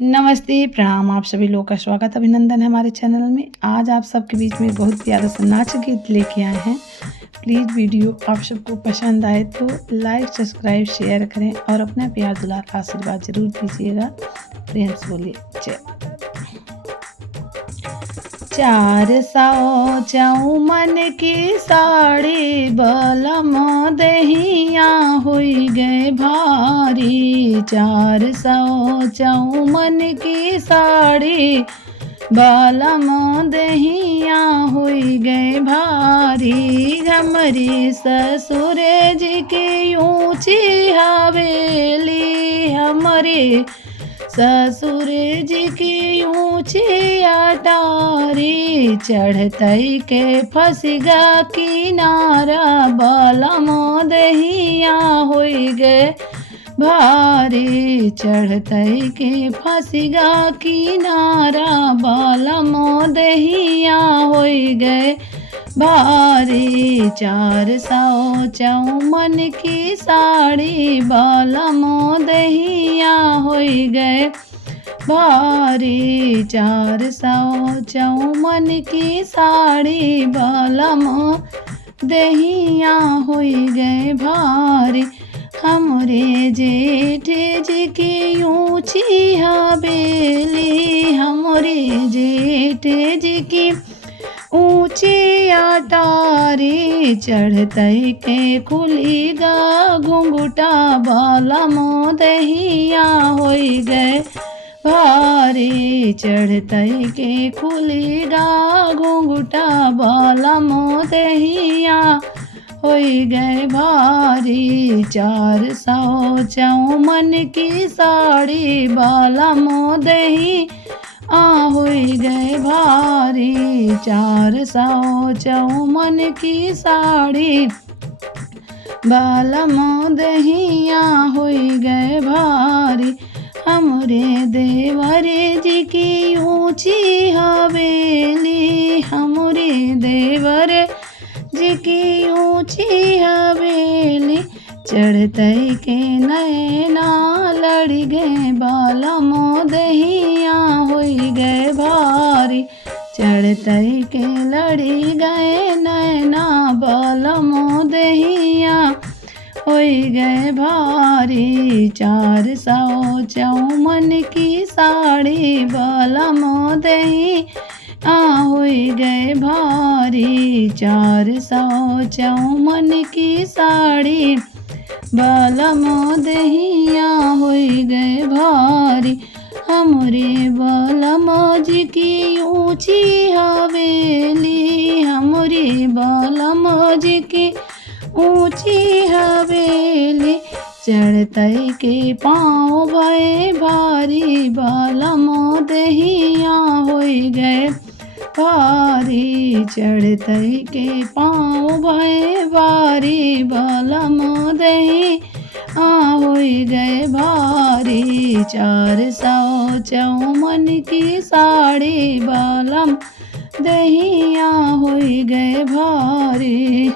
नमस्ते, प्रणाम आप सभी लोगों का स्वागत अभिनंदन है हमारे चैनल में। आज आप सबके बीच में बहुत प्यारा सा नाच गीत लेके आए हैं। प्लीज़ वीडियो आप सबको पसंद आए तो लाइक, सब्सक्राइब, शेयर करें और अपना प्यार दुलार आशीर्वाद ज़रूर दीजिएगा। प्रेम से बोलिए जय माता दी। 400 चौमन की साड़ी बलम दहिया हुई गए भारी। 400 चौमन की साड़ी बलम दहिया हुई गए भारी। हमरी ससुर जी की ऊँची हवेली, हमारे ससुर जी की ऊँची अटारी। चढ़तई के फसिगा किनारा बलम दहिया हुई गए भारी। चढ़तई के फसिगा किनारा बलम दहिया हुई गए भारी। 400 चौमन की साड़ी बलम दहिया हुई गए भारी। 400 चौमन की साड़ी बलम दहिया हुई गए भारी। हमरे जेठ जी की ऊँची हवेली, हमरे जेठ जी की ऊँची अटारी। चढ़तई के खुली गा घुंघुटा बलम दहिया होई गए भारी। चढ़तई के खुली गा घुंघुटा बलम दहिया होई गए भारी। 400 चौमन की साड़ी बलम दही हुई गए भारी। 400 चौमन की साड़ी बलम दहिया हुई गए भारी। हमरे देवर जी की ऊँची हवेली, हमरे देवर जी की ऊँची हवेली। चढ़तई के नैना लड़ गए बलम दहिया हुई गए भारी। चढ़तई के लड़ी गए नैना बलम दहिया हुई गए भारी। 400 चौमन की साड़ी बलम दही हुई गए भारी। 400 चौमन की साड़ी बलम दहिया हुई गए भारी। हमरे बलम जी की ऊँची हवेली, हमरे बलम जी की ऊँची हवेली। चढ़तई के पाँव भय भारी बलम दहिया हुई गए भारी। चढ़तई के पाँव भय भारी बलम दही हुई गए भारी। 400 चौमन की साड़ी बलम दहिया हुई गए भारी।